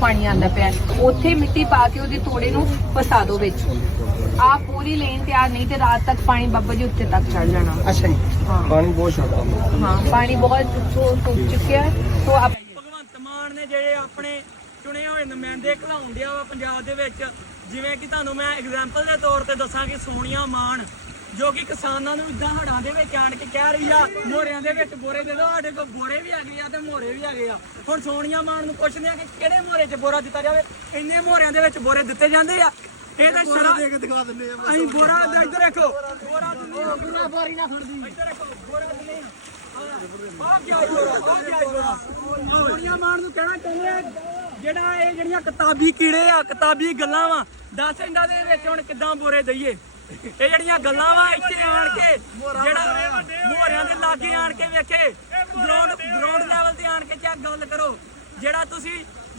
ਪਾਣੀ ਆਂਦਾ ਪਿਆ, ਉੱਥੇ ਮਿੱਟੀ ਪਾ ਕੇ ਉਹਦੇ ਤੋੜੇ ਨੂੰ ਫਸਾ ਦਿਓ ਵਿੱਚ। ਆ ਪੂਰੀ ਲੇਨ ਤਿਆਰ ਨਹੀਂ ਤੇ ਰਾਤ ਤੱਕ ਪਾਣੀ ਬਾਬਾ ਜੀ ਉੱਤੇ ਤੱਕ ਚੜ ਜਾਣਾ। ਅੱਛਾ ਜੀ, ਹਾਂ ਪਾਣੀ ਬਹੁਤ ਛੋਟਾ। ਹਾਂ ਪਾਣੀ ਬਹੁਤ ਸੁੱਕ ਚੁੱਕਿਆ ਸੋ ਆਪ ਭਗਵੰਤ ਮਾਨ ਨੇ ਜਿਹੜੇ ਆਪਣੇ ਚੁਣੇ ਹੋਏ ਨੁਮਾਇੰਦੇ ਘਲਾਉਣ ਡਿਆ ਵਾ ਪੰਜਾਬ ਦੇ ਵਿੱਚ, ਜਿਵੇਂ ਕਿ ਤੁਹਾਨੂੰ ਮੈਂ ਐਗਜ਼ਾਮਪਲ ਦੇ ਤੌਰ ਤੇ ਦੱਸਾਂ ਕਿ ਸੋਨੀਆ ਮਾਨ ਜੋ ਕਿ ਕਿਸਾਨਾਂ ਨੂੰ ਇਦਾਂ ਹੜਾਂ ਦੇ ਵਿੱਚ ਆਣ ਕੇ ਕਹਿ ਰਹੀ ਆ ਮੋਹਰਿਆਂ ਦੇ ਵਿੱਚ ਬੋਰੇ ਦੇ ਦਿਓ, ਸਾਡੇ ਕੋਲ ਬੋਰੇ ਵੀ ਹੈਗੇ ਆ ਤੇ ਮੋਹਰੇ ਵੀ ਹੈਗੇ ਆ। ਹੁਣ ਸੋਨੀਆ ਮਾਨ ਨੂੰ ਪੁੱਛਦੇ ਆ ਕਿ ਕਿਹੜੇ ਮੋਹਰੇ 'ਚ ਬੋਰਾ ਦਿੱਤਾ ਜਾਵੇ, ਇੰਨੇ ਮੋਹਰਿਆਂ ਦੇ ਵਿੱਚ ਬੋਰੇ ਦਿੱਤੇ ਜਾਂਦੇ ਆ। ਇਹ ਤਾਂ ਸ਼ਰਾ ਦੇ ਕੇ ਦਿਖਾ ਦਿੰਦੇ ਆ ਅਸੀਂ ਬੋਰਾ। ਇੱਧਰ ਦੇਖੋ ਬੋਰਾ ਦਿੰਦੇ ਆ, ਬਿਨਾ ਬੋਰੀ ਨਾ ਖੜਦੀ। ਇੱਧਰ ਦੇਖੋ ਬੋਰਾ ਦਿੰਦੇ ਆ, ਆ ਗਿਆ ਬੋਰਾ। ਸੋਨੀਆ ਮਾਨ ਨੂੰ ਕਹਿਣਾ ਚਾਹੁੰਦੇ ਆ ਜਿਹੜਾ ਇਹ ਜਿਹੜੀਆਂ ਕਿਤਾਬੀ ਕੀੜੇ ਆ, ਕਿਤਾਬੀ ਗੱਲਾਂ ਵਾ, 10 ਇੰਡਾਂ ਦੇ ਵਿੱਚ ਹੁਣ ਕਿੱਦਾਂ ਬੋਰੇ ਦਈਏ। ਇਹ ਜਿਹੜੀਆਂ ਗੱਲਾਂ ਵਾ ਇੱਥੇ ਆਣ ਕੇ ਜਿਹੜਾ ਮੋਹਰਿਆਂ ਦੇ ਲਾਗੇ ਆਣ ਕੇ ਵੇਖੇ, ਗਰਾਊਂਡ ਲੈਵਲ ਤੇ ਆਣ ਕੇ ਚੈੱਕ ਗੱਲ ਕਰੋ। ਜਿਹੜਾ ਤੁਸੀਂ